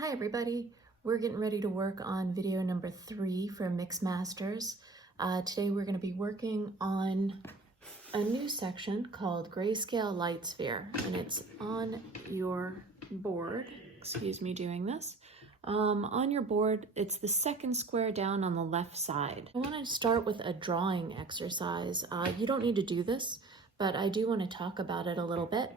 Hi everybody, we're getting ready to work on video number 3 for Mix Masters. Today we're going to be working on a new section called Grayscale Light Sphere, and it's on your board. Excuse me doing this. On your board, it's the second square down on the left side. I want to start with a drawing exercise. You don't need to do this, but I do want to talk about it a little bit.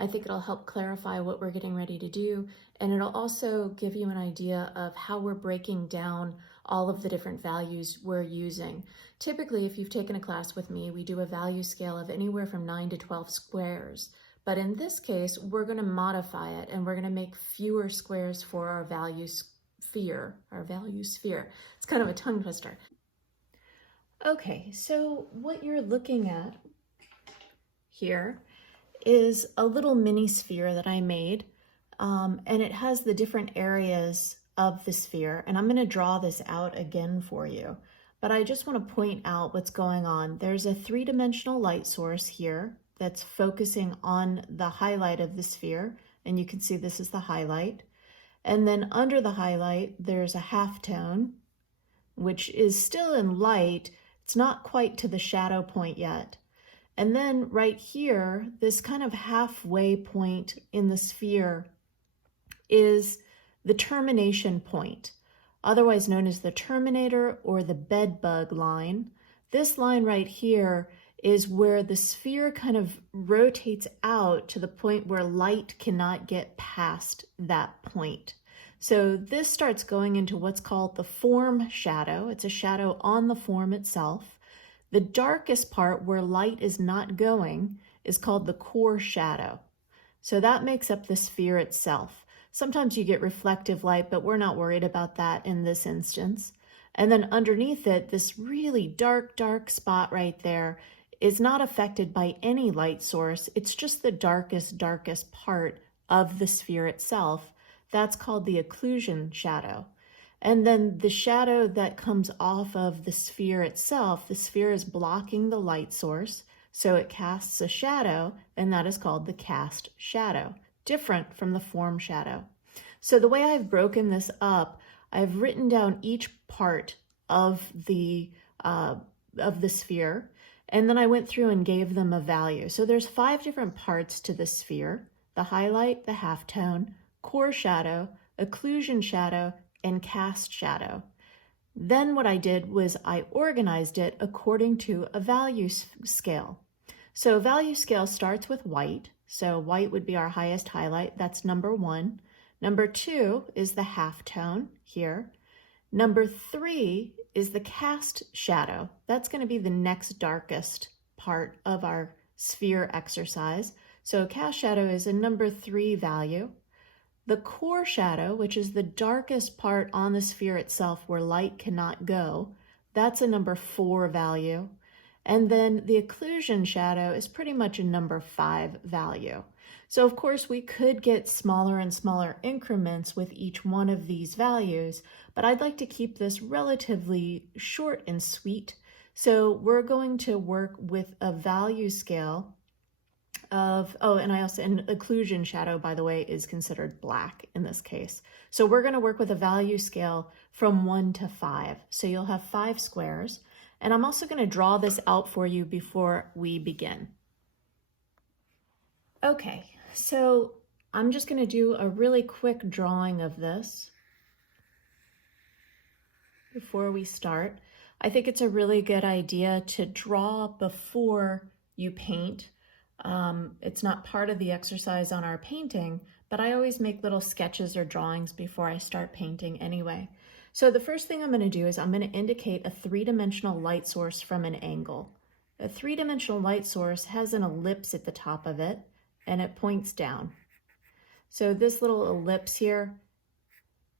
I think it'll help clarify what we're getting ready to do, and it'll also give you an idea of how we're breaking down all of the different values we're using. Typically, if you've taken a class with me, we do a value scale of anywhere from 9 to 12 squares. But in this case, we're going to modify it, and we're going to make fewer squares for our value sphere. It's kind of a tongue twister. Okay, so what you're looking at here is a little mini sphere that I made, and it has the different areas of the sphere, and I'm going to draw this out again for you, but I just want to point out what's going on. There's a three-dimensional light source here that's focusing on the highlight of the sphere, and you can see this is the highlight, and then under the highlight there's a halftone, which is still in light. It's not quite to the shadow point yet. And then right here, this kind of halfway point in the sphere is the termination point, otherwise known as the terminator or the bed bug line. This line right here is where the sphere kind of rotates out to the point where light cannot get past that point. So this starts going into what's called the form shadow. It's a shadow on the form itself. The darkest part where light is not going is called the core shadow. So that makes up the sphere itself. Sometimes you get reflective light, but we're not worried about that in this instance. And then underneath it, this really dark spot right there is not affected by any light source. It's just the darkest part of the sphere itself. That's called the occlusion shadow. And then the shadow that comes off of the sphere itself, the sphere is blocking the light source, so it casts a shadow, and that is called the cast shadow, different from the form shadow. So the way I've broken this up, I've written down each part of the sphere, and then I went through and gave them a value. So there's 5 different parts to the sphere: the highlight, the halftone, core shadow, occlusion shadow, and cast shadow. Then what I did was I organized it according to a value scale. So value scale starts with white. So white would be our highest highlight. That's number 1. Number 2 is the halftone here. Number 3 is the cast shadow. That's going to be the next darkest part of our sphere exercise. So cast shadow is a number 3 value. The core shadow, which is the darkest part on the sphere itself where light cannot go, that's a number 4 value. And then the occlusion shadow is pretty much a number 5 value. So of course we could get smaller and smaller increments with each one of these values, but I'd like to keep this relatively short and sweet. So we're going to work with a value scale of, and occlusion shadow, by the way, is considered black in this case. So we're going to work with a value scale from 1 to 5. So you'll have 5 squares. And I'm also going to draw this out for you before we begin. Okay, so I'm just going to do a really quick drawing of this before we start. I think it's a really good idea to draw before you paint. It's not part of the exercise on our painting, but I always make little sketches or drawings before I start painting anyway. So the first thing I'm going to do is I'm going to indicate a 3-dimensional light source from an angle. A 3-dimensional light source has an ellipse at the top of it, and it points down. So this little ellipse here,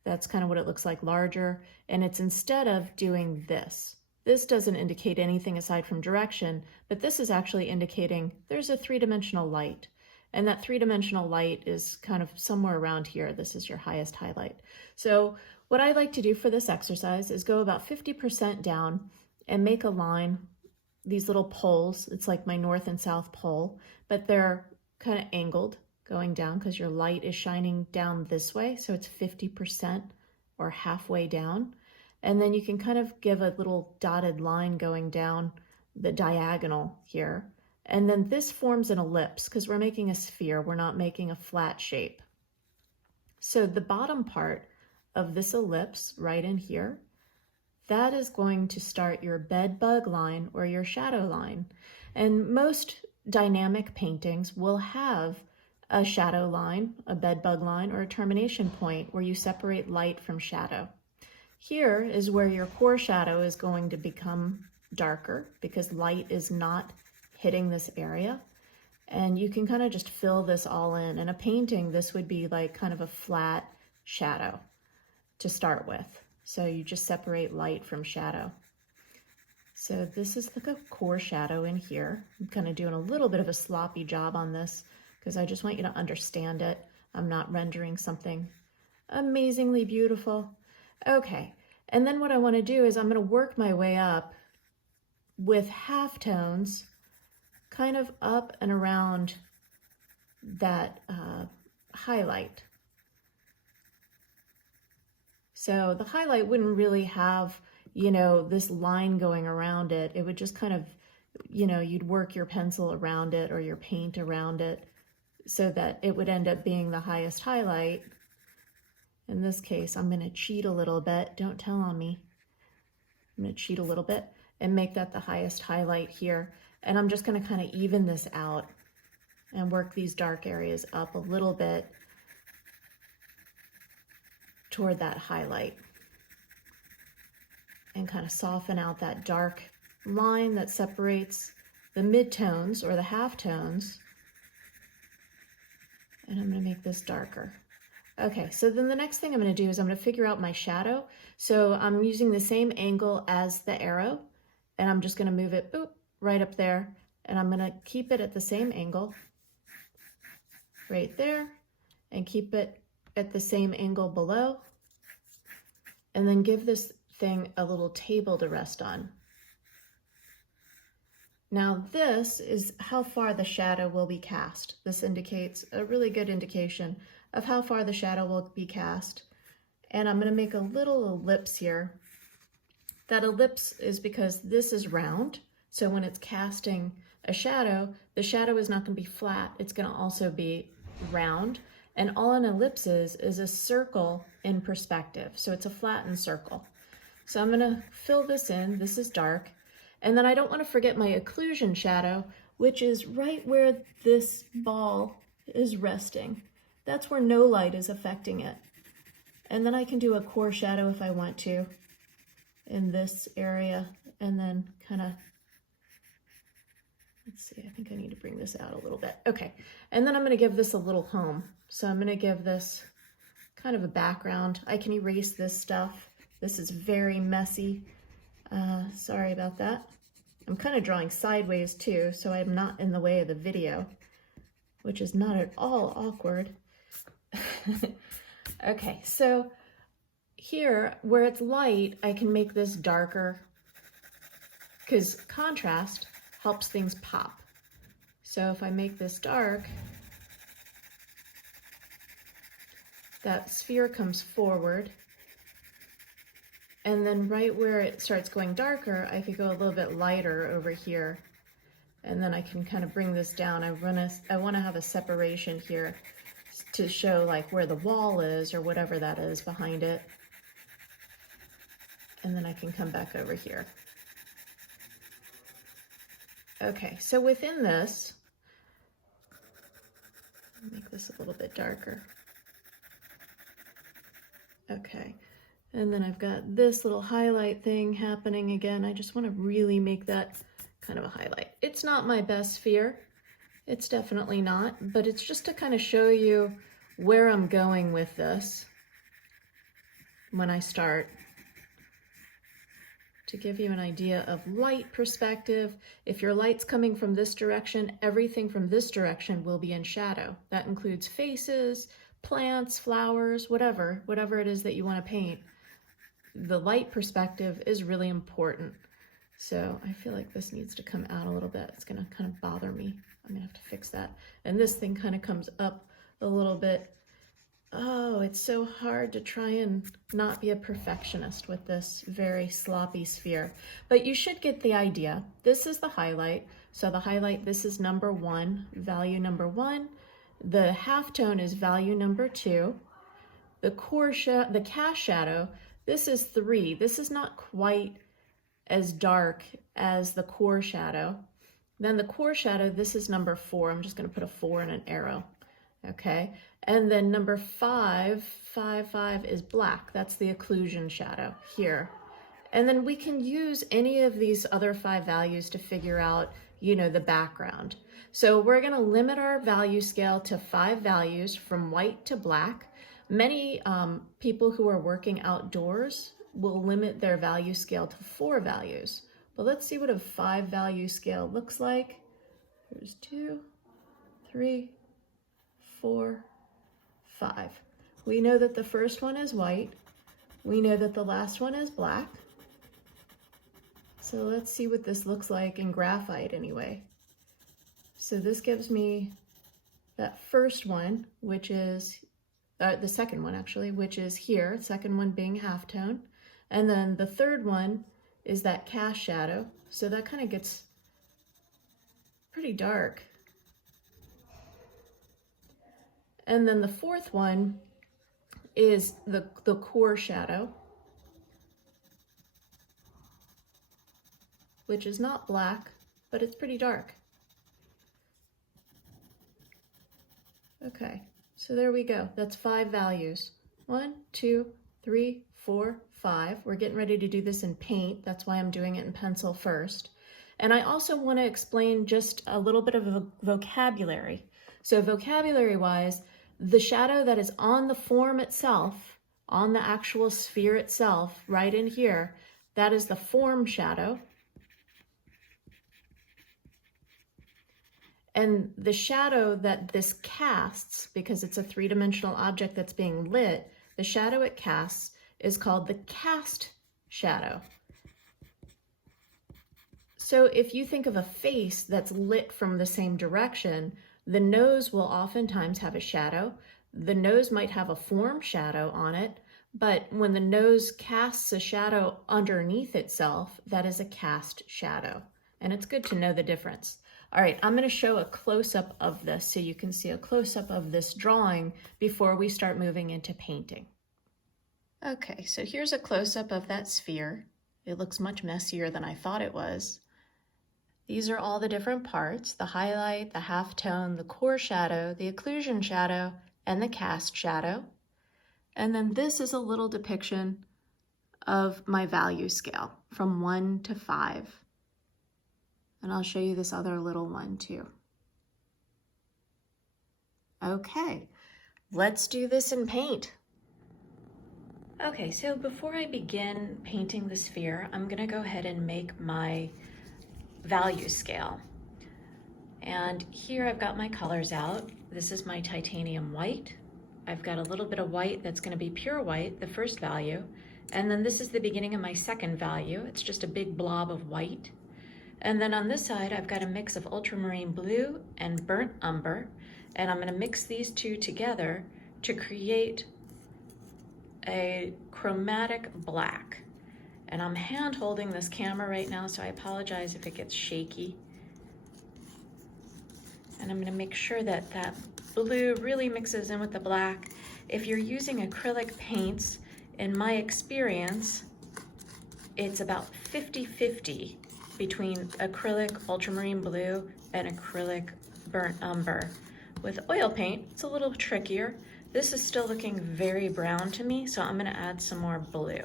that's kind of what it looks like larger, and it's instead of doing this. This doesn't indicate anything aside from direction, but this is actually indicating there's a 3-dimensional light. And that 3-dimensional light is kind of somewhere around here. This is your highest highlight. So what I like to do for this exercise is go about 50% down and make a line, these little poles. It's like my north and south pole, but they're kind of angled going down because your light is shining down this way. So it's 50% or halfway down. And then you can kind of give a little dotted line going down the diagonal here. And then this forms an ellipse because we're making a sphere. We're not making a flat shape. So the bottom part of this ellipse right in here, that is going to start your bed bug line or your shadow line. And most dynamic paintings will have a shadow line, a bed bug line, or a termination point where you separate light from shadow. Here is where your core shadow is going to become darker because light is not hitting this area. And you can kind of just fill this all in. In a painting, this would be like kind of a flat shadow to start with. So you just separate light from shadow. So this is like a core shadow in here. I'm kind of doing a little bit of a sloppy job on this because I just want you to understand it. I'm not rendering something amazingly beautiful. Okay, and then what I want to do is I'm going to work my way up with halftones kind of up and around that highlight. So the highlight wouldn't really have, you know, this line going around it. It would just kind of, you know, you'd work your pencil around it or your paint around it so that it would end up being the highest highlight. In this case, I'm going to cheat a little bit. Don't tell on me. I'm going to cheat a little bit and make that the highest highlight here. And I'm just going to kind of even this out and work these dark areas up a little bit toward that highlight and kind of soften out that dark line that separates the midtones or the halftones. And I'm going to make this darker. Okay, so then the next thing I'm going to do is I'm going to figure out my shadow. So I'm using the same angle as the arrow, and I'm just going to move it right up there, and I'm going to keep it at the same angle right there, and keep it at the same angle below, and then give this thing a little table to rest on. Now this is how far the shadow will be cast. This indicates a really good indication of how far the shadow will be cast. And I'm going to make a little ellipse here. That ellipse is because this is round. So when it's casting a shadow, the shadow is not going to be flat. It's going to also be round. And all an ellipse is a circle in perspective. So it's a flattened circle. So I'm going to fill this in. This is dark. And then I don't want to forget my occlusion shadow, which is right where this ball is resting. That's where no light is affecting it. And then I can do a core shadow if I want to in this area, and then kind of, let's see, I think I need to bring this out a little bit. Okay, and then I'm going to give this a little home. So I'm going to give this kind of a background. I can erase this stuff. This is very messy. Sorry about that. I'm kind of drawing sideways too, so I'm not in the way of the video, which is not at all awkward. Okay, so here where it's light, I can make this darker because contrast helps things pop. So if I make this dark, that sphere comes forward. And then right where it starts going darker, I could go a little bit lighter over here. And then I can kind of bring this down. I want to have a separation here to show like where the wall is or whatever that is behind it. And then I can come back over here. Okay, so within this, make this a little bit darker. Okay. And then I've got this little highlight thing happening again. I just want to really make that kind of a highlight. It's not my best sphere. It's definitely not, but it's just to kind of show you where I'm going with this when I start, to give you an idea of light perspective. If your light's coming from this direction, everything from this direction will be in shadow. That includes faces, plants, flowers, whatever it is that you want to paint. The light perspective is really important. So I feel like this needs to come out a little bit. It's going to kind of bother me. I'm going to have to fix that. And this thing kind of comes up a little bit. Oh, it's so hard to try and not be a perfectionist with this very sloppy sphere. But you should get the idea. This is the highlight. So the highlight, this is number 1, value number 1. The halftone is value number 2. The cast shadow, this is 3. This is not quite as dark as the core shadow. Then the core shadow, this is number 4. I'm just going to put a 4 and an arrow. Okay, and then number 5 is black. That's the occlusion shadow here. And then we can use any of these other 5 values to figure out, you know, the background. So we're going to limit our value scale to 5 values from white to black. Many people who are working outdoors will limit their value scale to 4 values. But let's see what a 5 value scale looks like. There's 2, 3, 4, 5. We know that the first one is white. We know that the last one is black. So let's see what this looks like in graphite anyway. So this gives me that first one, which is, the second one actually, which is here, second one being halftone. And then the third one is that cast shadow. So that kind of gets pretty dark. And then the fourth one is the core shadow, which is not black, but it's pretty dark. Okay, so there we go. That's 5 values. 1, 2, 3, 4, 5. We're getting ready to do this in paint. That's why I'm doing it in pencil first. And I also want to explain just a little bit of a vocabulary. So vocabulary-wise, the shadow that is on the form itself, on the actual sphere itself, right in here, that is the form shadow. And the shadow that this casts, because it's a 3-dimensional object that's being lit, the shadow it casts is called the cast shadow. So if you think of a face that's lit from the same direction, the nose will oftentimes have a shadow. The nose might have a form shadow on it, but when the nose casts a shadow underneath itself, that is a cast shadow. And it's good to know the difference. All right, I'm going to show a close-up of this so you can see a close-up of this drawing before we start moving into painting. Okay, so here's a close-up of that sphere. It looks much messier than I thought it was. These are all the different parts: the highlight, the halftone, the core shadow, the occlusion shadow, and the cast shadow. And then this is a little depiction of my value scale from 1 to 5. And I'll show you this other little one too. Okay, let's do this in paint. Okay, so before I begin painting the sphere, I'm gonna go ahead and make my value scale. And here I've got my colors out. This is my titanium white. I've got a little bit of white that's gonna be pure white, the first value. And then this is the beginning of my second value. It's just a big blob of white. And then on this side, I've got a mix of ultramarine blue and burnt umber. And I'm gonna mix these two together to create a chromatic black. And I'm hand holding this camera right now, so I apologize if it gets shaky. And I'm gonna make sure that that blue really mixes in with the black. If you're using acrylic paints, in my experience, it's about 50-50 between acrylic ultramarine blue and acrylic burnt umber. With oil paint, it's a little trickier. This is still looking very brown to me, so I'm gonna add some more blue.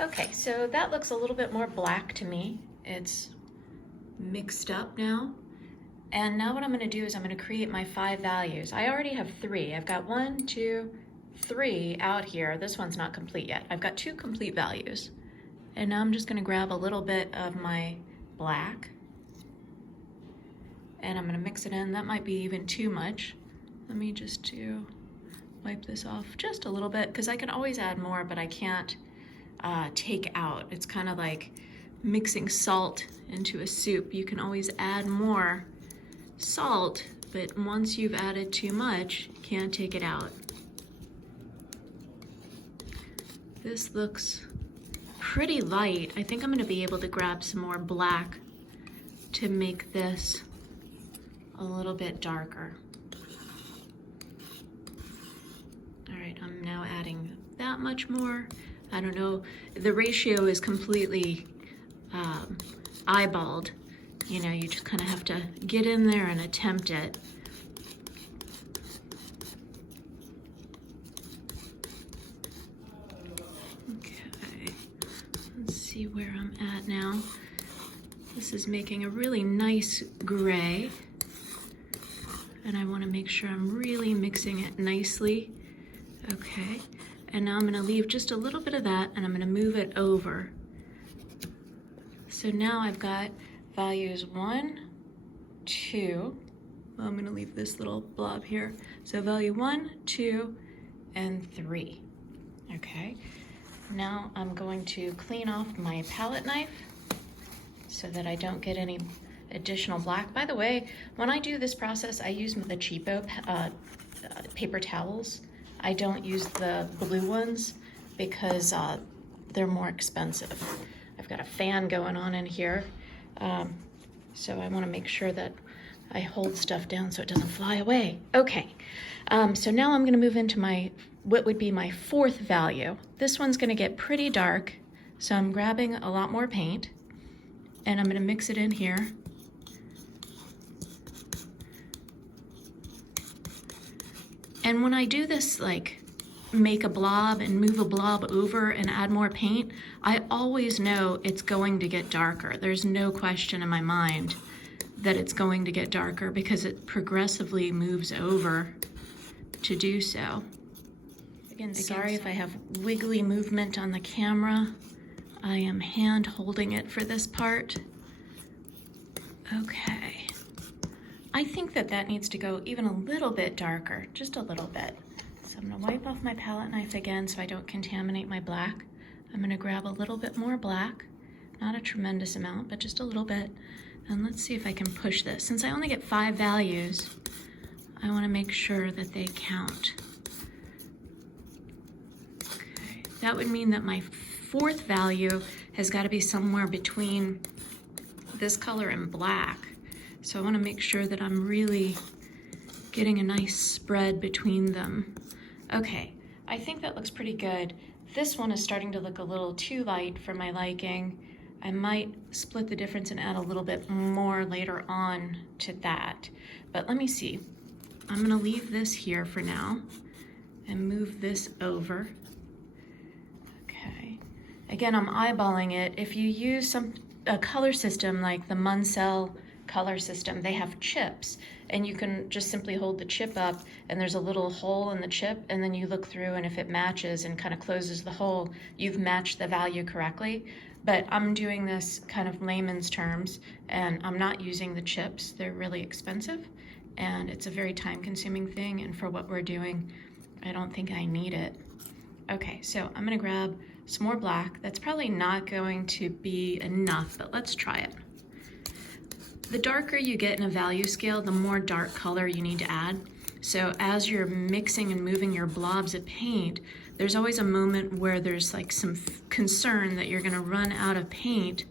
Okay, so that looks a little bit more black to me. It's mixed up now. And now what I'm gonna do is I'm gonna create my 5 values. I already have 3. I've got 1, 2, 3 out here. This one's not complete yet. I've got 2 complete values. And now I'm just gonna grab a little bit of my black and I'm gonna mix it in. That might be even too much. Let me just wipe this off just a little bit, because I can always add more, but I can't take out. It's kind of like mixing salt into a soup. You can always add more salt, but once you've added too much, you can't take it out. This looks pretty light. I think I'm gonna be able to grab some more black to make this a little bit darker. All right, I'm now adding that much more. I don't know, the ratio is completely eyeballed. You know, you just kind of have to get in there and attempt it. Okay, let's see where I'm at now. This is making a really nice gray, and I want to make sure I'm really mixing it nicely. Okay, and now I'm going to leave just a little bit of that, and I'm going to move it over. So now I've got values 1, 2. Well, I'm going to leave this little blob here. So value 1, 2, and 3. Okay, now I'm going to clean off my palette knife so that I don't get any additional black. By the way, when I do this process, I use the cheapo paper towels. I don't use the blue ones because they're more expensive. I've got a fan going on in here, so I want to make sure that I hold stuff down so it doesn't fly away. Okay, so now I'm going to move into what would be my 4th value. This one's going to get pretty dark, so I'm grabbing a lot more paint, and I'm going to mix it in here. And when I do this, like make a blob and move a blob over and add more paint, I always know it's going to get darker. There's no question in my mind that it's going to get darker because it progressively moves over to do so. Again, sorry if I have wiggly movement on the camera. I am hand holding it for this part. Okay. I think that needs to go even a little bit darker, just a little bit. So I'm gonna wipe off my palette knife again so I don't contaminate my black. I'm gonna grab a little bit more black, not a tremendous amount, but just a little bit. And let's see if I can push this. Since I only get 5 values, I wanna make sure that they count. Okay, that would mean that my 4th value has gotta be somewhere between this color and black. So I want to make sure that I'm really getting a nice spread between them. Okay, I think that looks pretty good. This one is starting to look a little too light for my liking. I might split the difference and add a little bit more later on to that. But let me see. I'm going to leave this here for now and move this over. Okay. Again, I'm eyeballing it. If you use a color system like the Munsell color system, they have chips, and you can just simply hold the chip up and there's a little hole in the chip, and then you look through, and if it matches and kind of closes the hole, you've matched the value correctly. But I'm doing this kind of layman's terms, and I'm not using the chips. They're really expensive and it's a very time-consuming thing, and for what we're doing, I don't think I need it. Okay, so I'm gonna grab some more black. That's probably not going to be enough, but let's try it. The darker you get in a value scale, the more dark color you need to add. So as you're mixing and moving your blobs of paint, there's always a moment where there's like some concern that you're gonna run out of paint,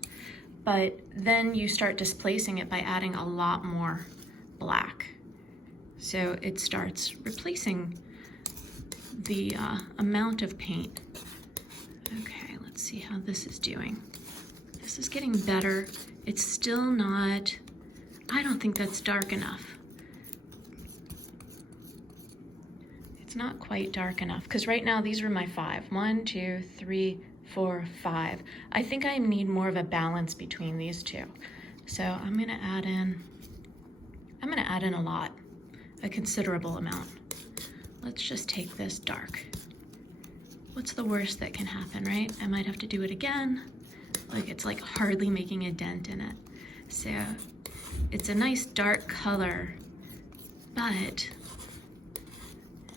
but then you start displacing it by adding a lot more black. So it starts replacing the amount of paint. Okay, let's see how this is doing. This is getting better. It's still not, I don't think that's dark enough. It's not quite dark enough, because right now these are my 5. 1, 2, 3, 4, 5. I think I need more of a balance between these two. So I'm gonna add in a lot, a considerable amount. Let's just take this dark. What's the worst that can happen, right? I might have to do it again. Like, it's like hardly making a dent in it. So it's a nice dark color, but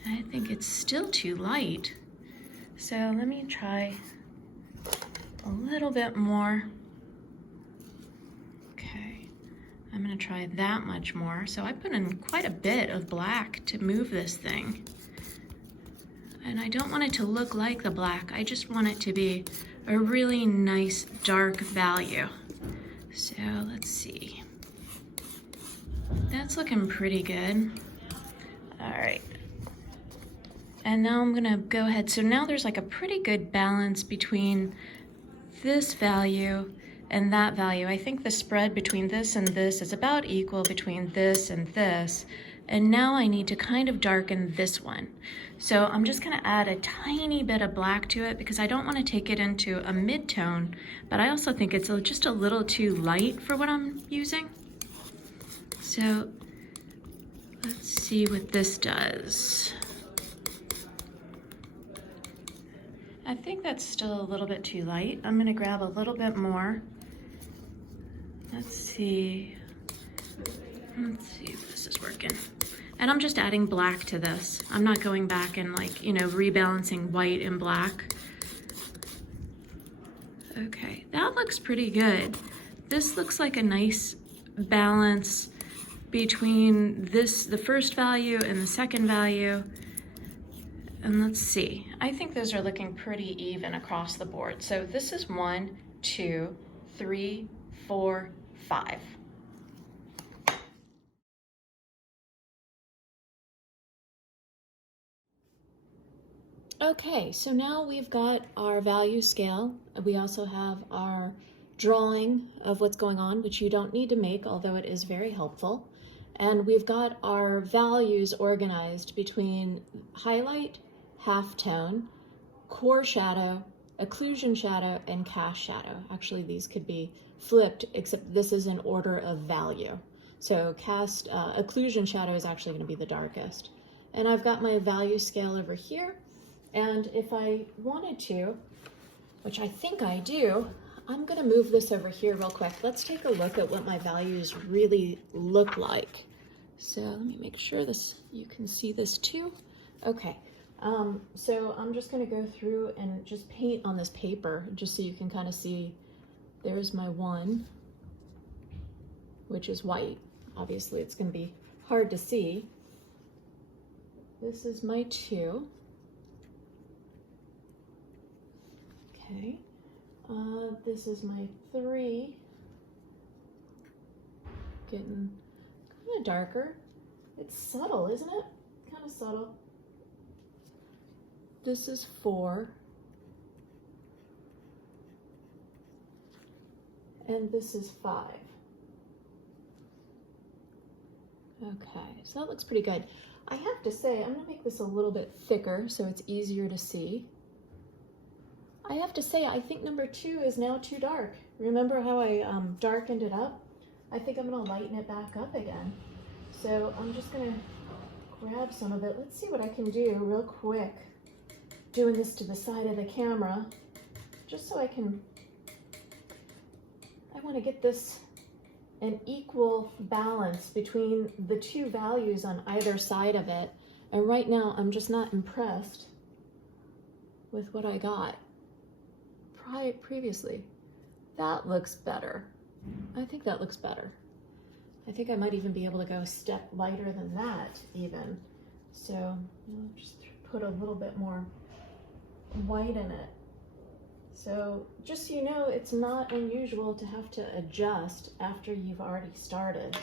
I think it's still too light. So let me try a little bit more. Okay, I'm gonna try that much more. So I put in quite a bit of black to move this thing. And I don't want it to look like the black. I just want it to be a really nice dark value. So let's see. That's looking pretty good. All right. And now I'm gonna go ahead. So now there's like a pretty good balance between this value and that value. I think the spread between this and this is about equal between this and this. And now I need to kind of darken this one. So I'm just gonna add a tiny bit of black to it because I don't wanna take it into a mid-tone, but I also think it's just a little too light for what I'm using. So let's see what this does. I think that's still a little bit too light. I'm gonna grab a little bit more. Let's see if this is working. And I'm just adding black to this. I'm not going back and like, you know, rebalancing white and black. Okay, that looks pretty good. This looks like a nice balance between this, the first value and the second value. And let's see, I think those are looking pretty even across the board. So this is 1, 2, 3, 4, 5. Okay, so now we've got our value scale. We also have our drawing of what's going on, which you don't need to make, although it is very helpful. And we've got our values organized between highlight, halftone, core shadow, occlusion shadow, and cast shadow. Actually, these could be flipped, except this is in order of value. So occlusion shadow is actually going to be the darkest. And I've got my value scale over here. And if I wanted to, which I think I do, I'm going to move this over here real quick. Let's take a look at what my values really look like. So let me make sure you can see this too. Okay. So I'm just going to go through and just paint on this paper just so you can kind of see. There's my 1, which is white. Obviously it's going to be hard to see. This is my 2. Okay. This is my 3. Getting kind of darker. It's subtle, isn't it? Kind of subtle. This is 4. And this is 5. Okay, so that looks pretty good. I have to say, I'm gonna make this a little bit thicker so it's easier to see. I have to say, I think number 2 is now too dark. Remember how I darkened it up? I think I'm gonna lighten it back up again. So I'm just gonna grab some of it. Let's see what I can do real quick. Doing this to the side of the camera, just so I want to get this an equal balance between the 2 values on either side of it. And right now, I'm just not impressed with what I got previously. That looks better. I think that looks better. I think I might even be able to go a step lighter than that even. So I'll just put a little bit more white in it. So just so you know, it's not unusual to have to adjust after you've already started.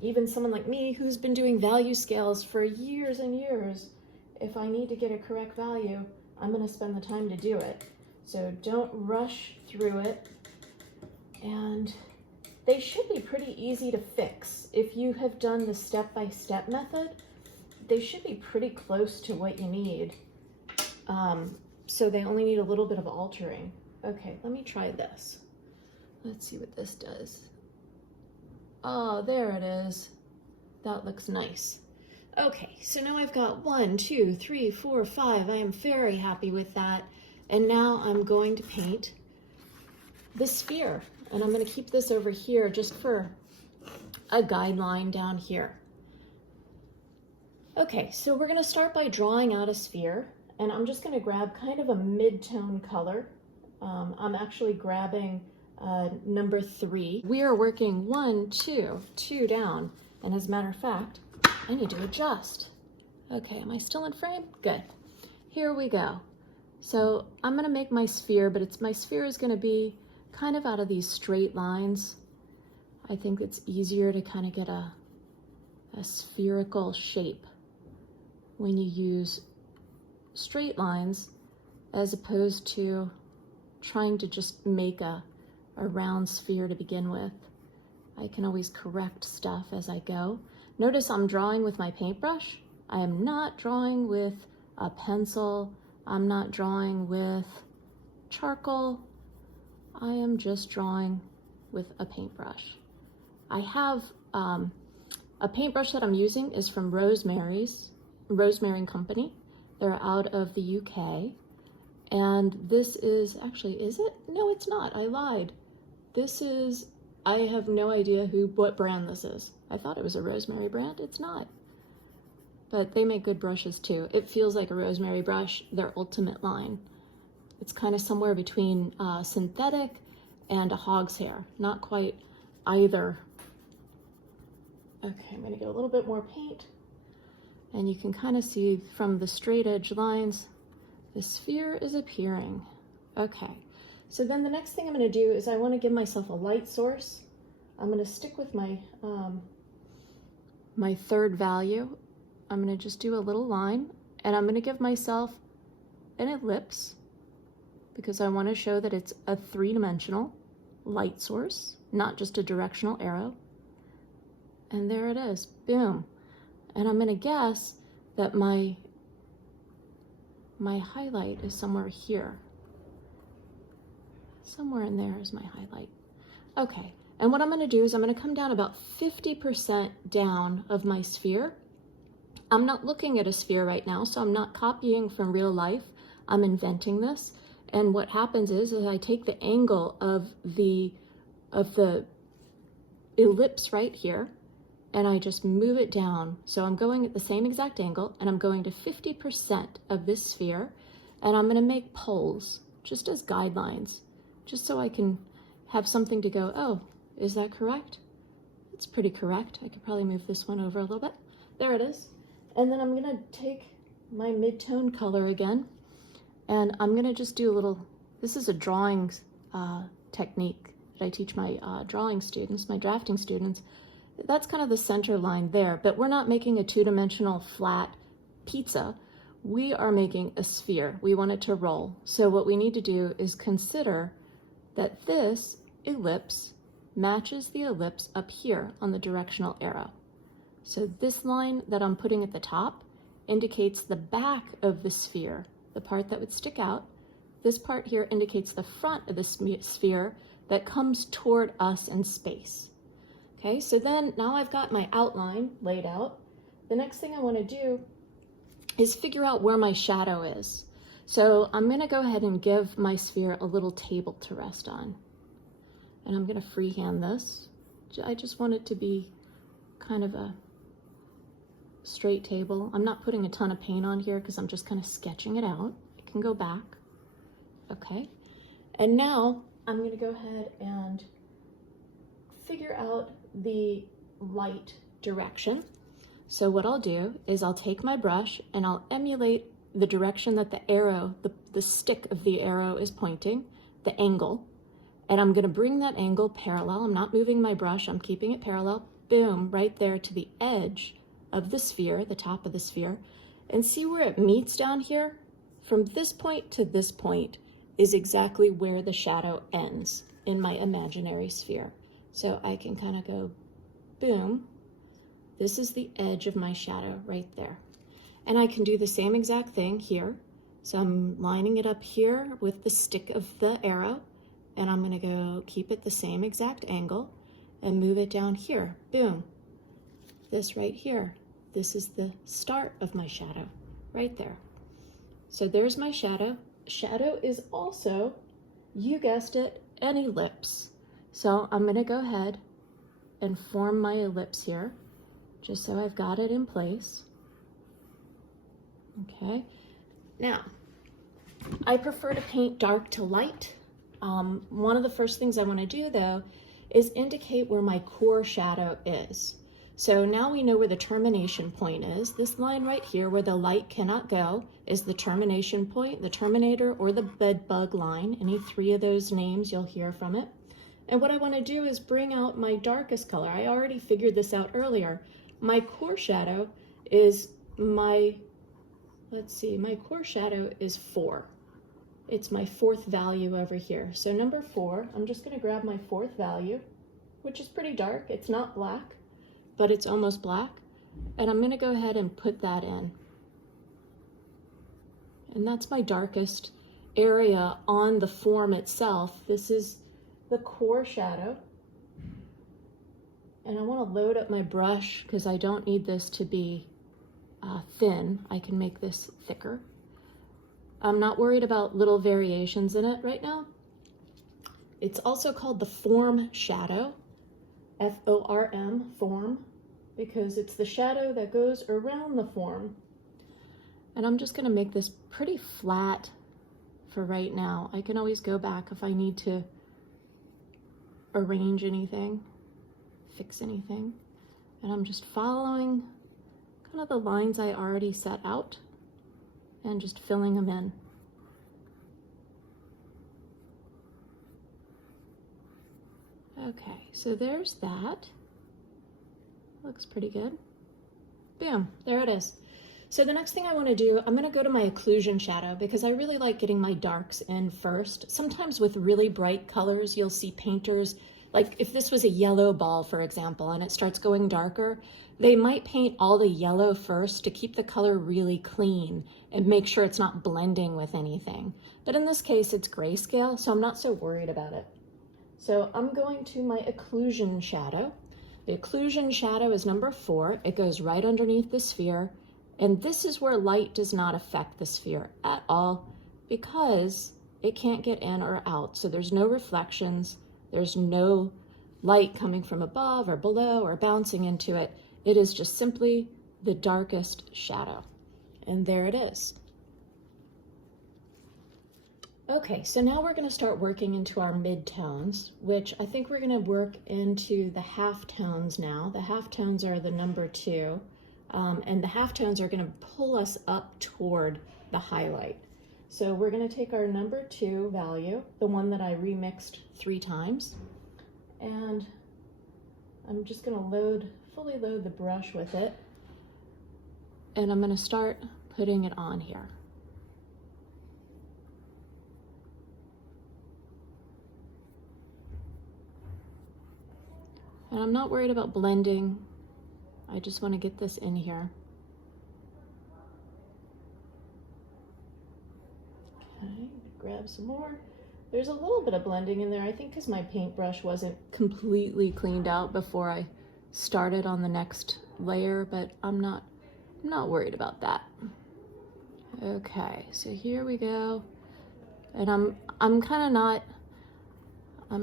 Even someone like me who's been doing value scales for years and years, if I need to get a correct value, I'm going to spend the time to do it. So don't rush through it. And they should be pretty easy to fix. If you have done the step-by-step method, they should be pretty close to what you need. So they only need a little bit of altering. Okay, let me try this. Let's see what this does. Oh, there it is. That looks nice. Okay, so now I've got 1, 2, 3, 4, 5. I am very happy with that. And now I'm going to paint the sphere. And I'm going to keep this over here just for a guideline down here. Okay, so we're going to start by drawing out a sphere. And I'm just going to grab kind of a mid-tone color. I'm actually grabbing number 3. We are working 1, 2, 2 down. And as a matter of fact, I need to adjust. Okay, am I still in frame? Good. Here we go. So I'm gonna make my sphere, but my sphere is gonna be kind of out of these straight lines. I think it's easier to kind of get a spherical shape when you use straight lines as opposed to trying to just make a round sphere to begin with. I can always correct stuff as I go. Notice I'm drawing with my paintbrush. I am not drawing with a pencil. I'm not drawing with charcoal. I am just drawing with a paintbrush. I have a paintbrush that I'm using is from Rosemary Company. They're out of the UK. And this is, actually, is it? No, it's not. I lied. This is, I have no idea what brand this is. I thought it was a Rosemary brand. It's not. But they make good brushes too. It feels like a Rosemary brush, their ultimate line. It's kind of somewhere between synthetic and a hog's hair. Not quite either. Okay, I'm gonna get a little bit more paint. And you can kind of see from the straight edge lines, the sphere is appearing. Okay, so then the next thing I'm gonna do is I wanna give myself a light source. I'm gonna stick with my, my third value. I'm gonna just do a little line, and I'm gonna give myself an ellipse because I wanna show that it's a 3-dimensional light source, not just a directional arrow. And there it is, boom. And I'm gonna guess that my highlight is somewhere here. Somewhere in there is my highlight. Okay, and what I'm gonna do is I'm gonna come down about 50% down of my sphere. I'm not looking at a sphere right now, so I'm not copying from real life. I'm inventing this. And what happens is I take the angle of the ellipse right here, and I just move it down. So I'm going at the same exact angle, and I'm going to 50% of this sphere, and I'm gonna make poles, just as guidelines, just so I can have something to go, oh, is that correct? It's pretty correct. I could probably move this one over a little bit. There it is. And then I'm gonna take my mid-tone color again, and I'm gonna just do a little, this is a drawing technique that I teach my drawing students, my drafting students. That's kind of the center line there, but we're not making a 2-dimensional flat pizza. We are making a sphere. We want it to roll. So what we need to do is consider that this ellipse matches the ellipse up here on the directional arrow. So this line that I'm putting at the top indicates the back of the sphere, the part that would stick out. This part here indicates the front of the sphere that comes toward us in space. Okay, so then now I've got my outline laid out. The next thing I want to do is figure out where my shadow is. So I'm going to go ahead and give my sphere a little table to rest on. And I'm going to freehand this. I just want it to be kind of a straight table. I'm not putting a ton of paint on here because I'm just kind of sketching it out. I can go back. Okay. And now I'm going to go ahead and figure out the light direction. So what I'll do is I'll take my brush and I'll emulate the direction that the arrow, the stick of the arrow is pointing, the angle, and I'm going to bring that angle parallel. I'm not moving my brush, I'm keeping it parallel, boom, right there to the edge of the sphere, the top of the sphere, and see where it meets down here? From this point to this point is exactly where the shadow ends in my imaginary sphere. So I can kind of go, boom, this is the edge of my shadow right there. And I can do the same exact thing here. So I'm lining it up here with the stick of the arrow, and I'm gonna go keep it the same exact angle and move it down here, boom. This right here, this is the start of my shadow, right there. So there's my shadow. Shadow is also, you guessed it, an ellipse. So I'm gonna go ahead and form my ellipse here, just so I've got it in place. Okay, now, I prefer to paint dark to light. One of the first things I want to do though is indicate where my core shadow is. So now we know where the termination point is. This line right here where the light cannot go is the termination point, the terminator, or the bed bug line. Any three of those names you'll hear from it. And what I want to do is bring out my darkest color. I already figured this out earlier. My core shadow is my core shadow is 4. It's my 4th value over here. So number 4, I'm just going to grab my 4th value, which is pretty dark. It's not black, but it's almost black. And I'm going to go ahead and put that in. And that's my darkest area on the form itself. This is the core shadow. And I want to load up my brush because I don't need this to be thin. I can make this thicker. I'm not worried about little variations in it right now. It's also called the form shadow, F-O-R-M, form, because it's the shadow that goes around the form. And I'm just going to make this pretty flat for right now. I can always go back if I need to arrange anything, fix anything. And I'm just following kind of the lines I already set out and just filling them in. Okay, so there's that. Looks pretty good. Bam, there it is. So the next thing I want to do, I'm going to go to my occlusion shadow because I really like getting my darks in first. Sometimes with really bright colors, you'll see painters, like if this was a yellow ball, for example, and it starts going darker, they might paint all the yellow first to keep the color really clean and make sure it's not blending with anything. But in this case, it's grayscale, so I'm not so worried about it. So I'm going to my occlusion shadow. The occlusion shadow is number 4. It goes right underneath the sphere. And this is where light does not affect the sphere at all because it can't get in or out. So there's no reflections. There's no light coming from above or below or bouncing into it. It is just simply the darkest shadow. And there it is. Okay, so now we're going to start working into our mid-tones, which I think we're going to work into the half-tones now. The half-tones are the number 2, and the half-tones are going to pull us up toward the highlight. So we're going to take our number 2 value, the one that I remixed 3 times, and I'm just going to fully load the brush with it, and I'm going to start putting it on here. And I'm not worried about blending. I just want to get this in here. Okay, grab some more. There's a little bit of blending in there, I think because my paintbrush wasn't completely cleaned out before I started on the next layer, but I'm not worried about that. Okay, so here we go. And I'm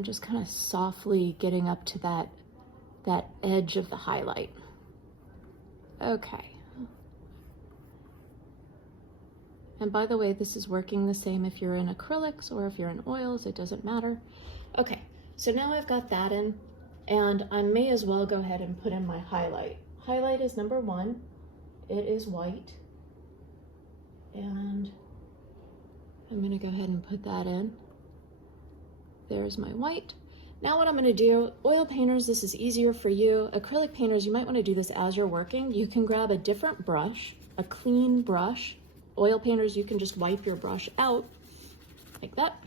just kind of softly getting up to that edge of the highlight. Okay. And by the way, this is working the same if you're in acrylics or if you're in oils, it doesn't matter. Okay, so now I've got that in, and I may as well go ahead and put in my highlight. Highlight is number 1. It is white. And I'm gonna go ahead and put that in. There's my white. Now what I'm going to do, oil painters, this is easier for you. Acrylic painters, you might want to do this as you're working. You can grab a different brush, a clean brush. Oil painters, you can just wipe your brush out like that.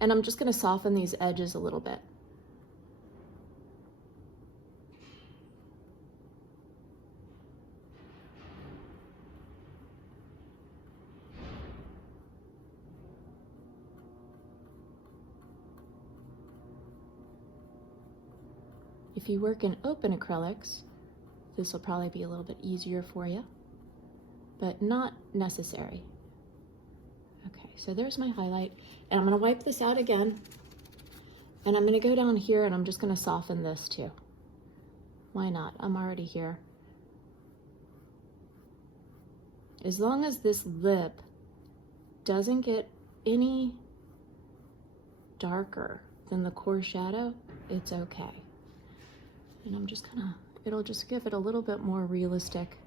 And I'm just going to soften these edges a little bit. If you work in open acrylics, this will probably be a little bit easier for you, but not necessary. Okay, so there's my highlight, and I'm going to wipe this out again, and I'm going to go down here and I'm just going to soften this too. Why not? I'm already here. As long as this lip doesn't get any darker than the core shadow, it's okay. And I'm just gonna, it'll just give it a little bit more realistic.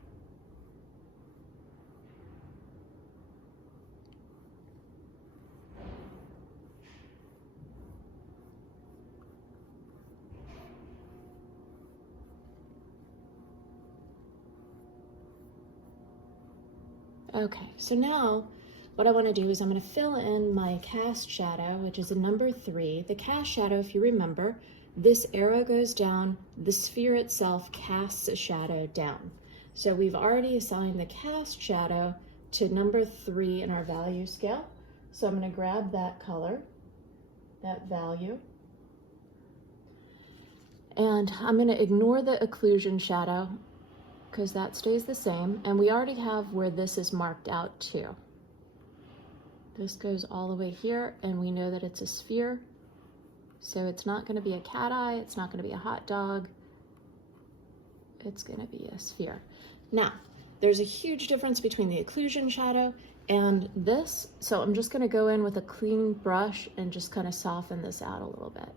Okay, so now what I want to do is I'm going to fill in my cast shadow, which is a number 3. The cast shadow, if you remember, this arrow goes down, the sphere itself casts a shadow down. So we've already assigned the cast shadow to number 3 in our value scale. So I'm going to grab that color, that value, and I'm going to ignore the occlusion shadow because that stays the same, and we already have where this is marked out too. This goes all the way here, and we know that it's a sphere, so it's not going to be a cat eye, it's not going to be a hot dog, it's going to be a sphere. Now, there's a huge difference between the occlusion shadow and this, so I'm just going to go in with a clean brush and just kind of soften this out a little bit.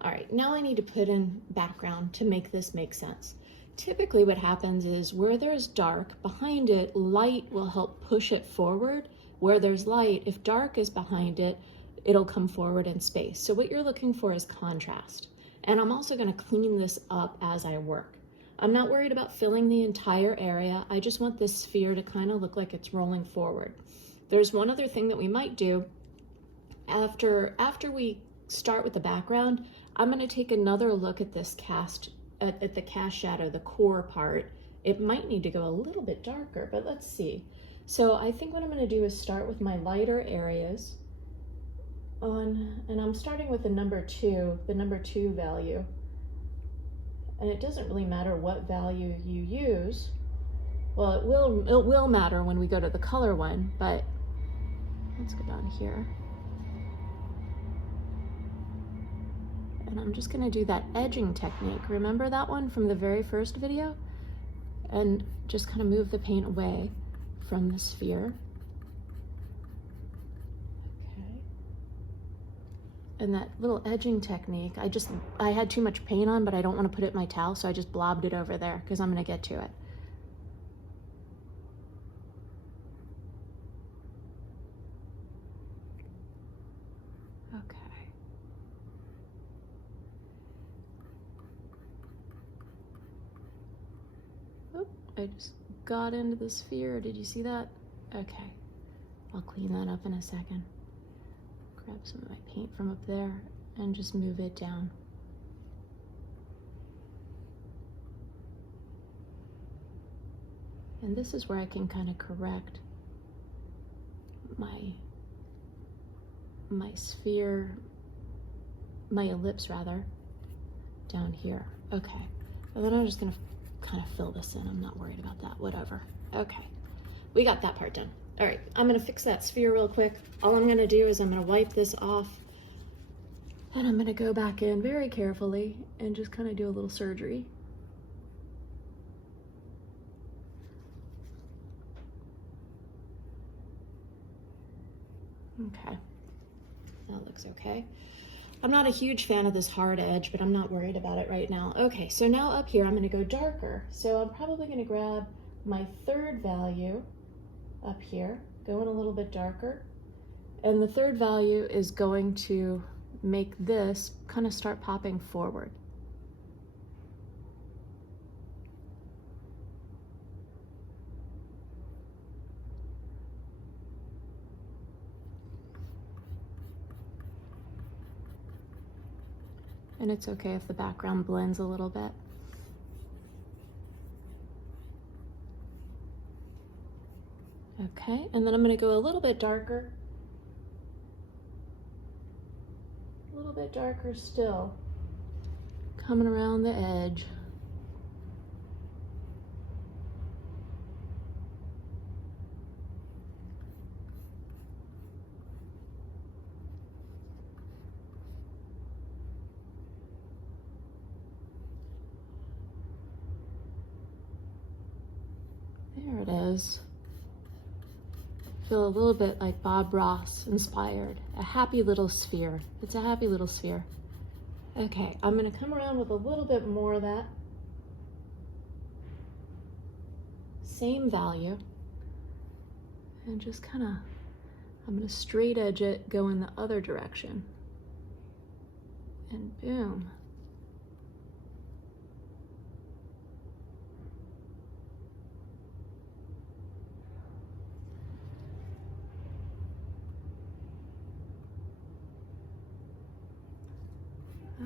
All right, now I need to put in background to make this make sense. Typically what happens is where there's dark, behind it, light will help push it forward. Where there's light, if dark is behind it, it'll come forward in space. So what you're looking for is contrast. And I'm also gonna clean this up as I work. I'm not worried about filling the entire area. I just want this sphere to kind of look like it's rolling forward. There's one other thing that we might do. After we start with the background, I'm going to take another look at this at the cast shadow, the core part. It might need to go a little bit darker, but let's see. So I think what I'm going to do is start with my lighter areas and I'm starting with the number 2 value. And it doesn't really matter what value you use. Well, it will matter when we go to the color one, but let's go down here. And I'm just gonna do that edging technique. Remember that one from the very first video? And just kind of move the paint away from the sphere. Okay. And that little edging technique, I had too much paint on, but I don't want to put it in my towel, so I just blobbed it over there because I'm gonna get to it. I just got into the sphere. Did you see that? Okay, I'll clean that up in a second. Grab some of my paint from up there and just move it down. And this is where I can kind of correct my sphere, my ellipse rather, down here. Okay, and then I'm just gonna kind of fill this in. I'm not worried about that, whatever. Okay, we got that part done. All right, I'm gonna fix that sphere real quick. All I'm gonna do is I'm gonna wipe this off and I'm gonna go back in very carefully and just kind of do a little surgery. Okay, that looks okay. I'm not a huge fan of this hard edge, but I'm not worried about it right now. Okay, so now up here, I'm gonna go darker. So I'm probably gonna grab my 3rd value up here, going a little bit darker. And the 3rd value is going to make this kind of start popping forward. And it's okay if the background blends a little bit. Okay, and then I'm going to go a little bit darker. A little bit darker still. Coming around the edge. There it is. feel a little bit like Bob Ross inspired. A happy little sphere. It's a happy little sphere. Okay, I'm gonna come around with a little bit more of that. Same value. And just kind of, I'm gonna straight edge it, go in the other direction. And boom.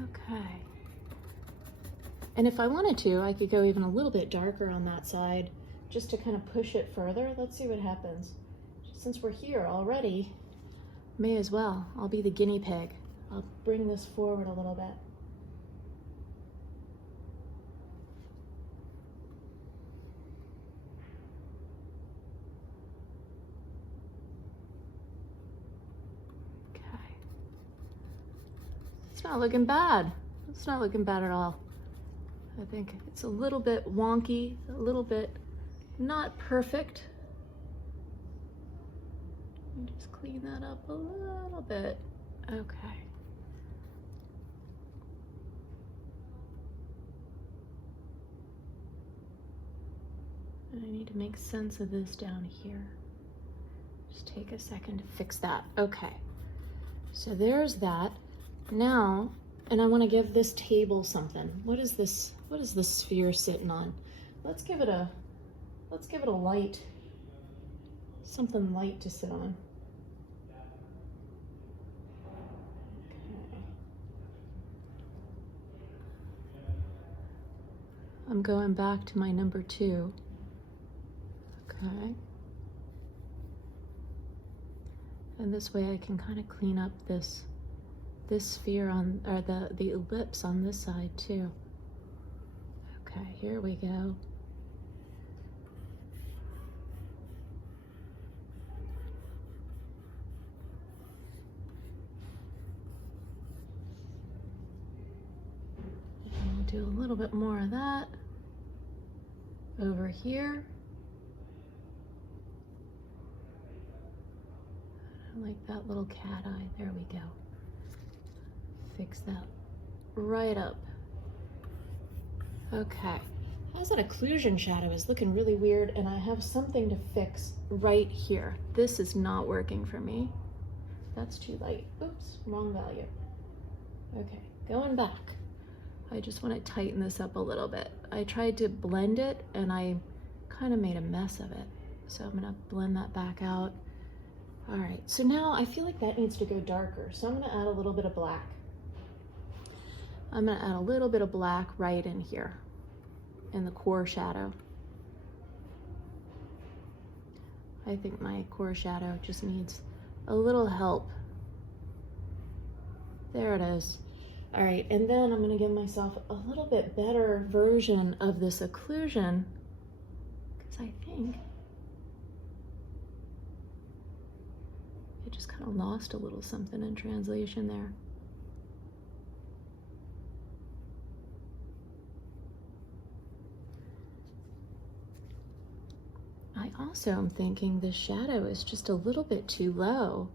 Okay. And if I wanted to, I could go even a little bit darker on that side just to kind of push it further. Let's see what happens. Since we're here already, may as well. I'll be the guinea pig. I'll bring this forward a little bit. Okay. It's not looking bad. It's not looking bad at all. I think it's a little bit wonky, a little bit not perfect. Just clean that up a little bit. Okay. And I need to make sense of this down here. Just take a second to fix that. Okay. So there's that. Now, and I want to give this table something. What is this sphere sitting on? Let's give it a light, something light to sit on. Okay. I'm going back to my number 2. Okay. And this way I can kind of clean up this sphere on, or the ellipse on this side too. Okay, here we go. And we'll do a little bit more of that over here. I like that little cat eye. There we go. Fix that right up. Okay. How's that occlusion shadow is looking really weird, and I have something to fix right here. This is not working for me. That's too light. Oops, wrong value. Okay, going back. I just want to tighten this up a little bit. I tried to blend it and I kind of made a mess of it. So I'm gonna blend that back out. All right, so now I feel like that needs to go darker. So I'm gonna add a little bit of black. I'm gonna add a little bit of black right in here in the core shadow. I think my core shadow just needs a little help. There it is. All right, and then I'm gonna give myself a little bit better version of this occlusion, because I think it just kind of lost a little something in translation there. I also am thinking the shadow is just a little bit too low.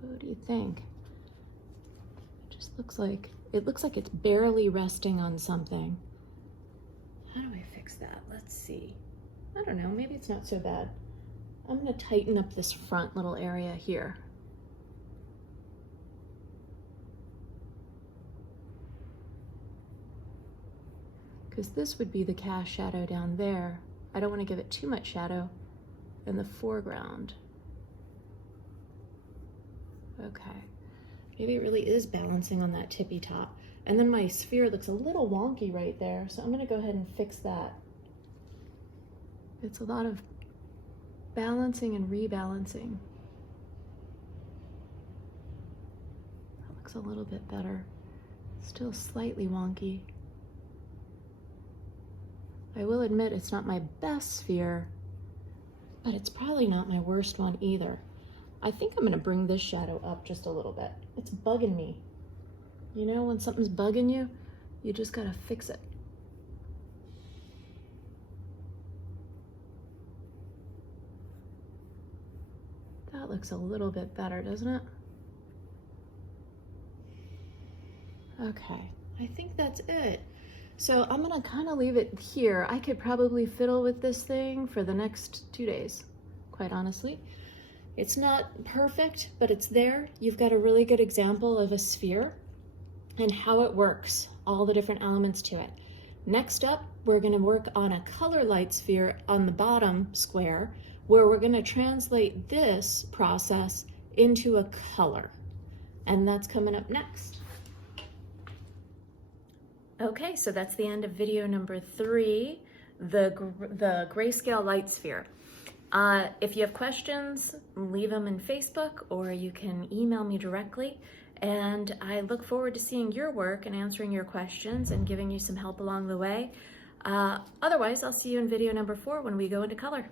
What do you think? It just looks like it's barely resting on something. How do I fix that? Let's see. I don't know, maybe it's not so bad. I'm gonna tighten up this front little area here. Because this would be the cast shadow down there. I don't want to give it too much shadow in the foreground. Okay. Maybe it really is balancing on that tippy top. And then my sphere looks a little wonky right there, so I'm gonna go ahead and fix that. It's a lot of balancing and rebalancing. That looks a little bit better. Still slightly wonky. I will admit it's not my best sphere, but it's probably not my worst one either. I think I'm gonna bring this shadow up just a little bit. It's bugging me. You know, when something's bugging you, you just gotta fix it. looks a little bit better, doesn't it? Okay, I think that's it. So I'm gonna kind of leave it here. I could probably fiddle with this thing for the next 2 days, quite honestly. It's not perfect, but it's there. You've got a really good example of a sphere and how it works, all the different elements to it. Next up, we're gonna work on a color light sphere on the bottom square, where we're gonna translate this process into a color. And that's coming up next. Okay, so that's the end of video number 3, the grayscale light sphere. If you have questions, leave them in Facebook, or you can email me directly. And I look forward to seeing your work and answering your questions and giving you some help along the way. Otherwise, I'll see you in video number 4 when we go into color.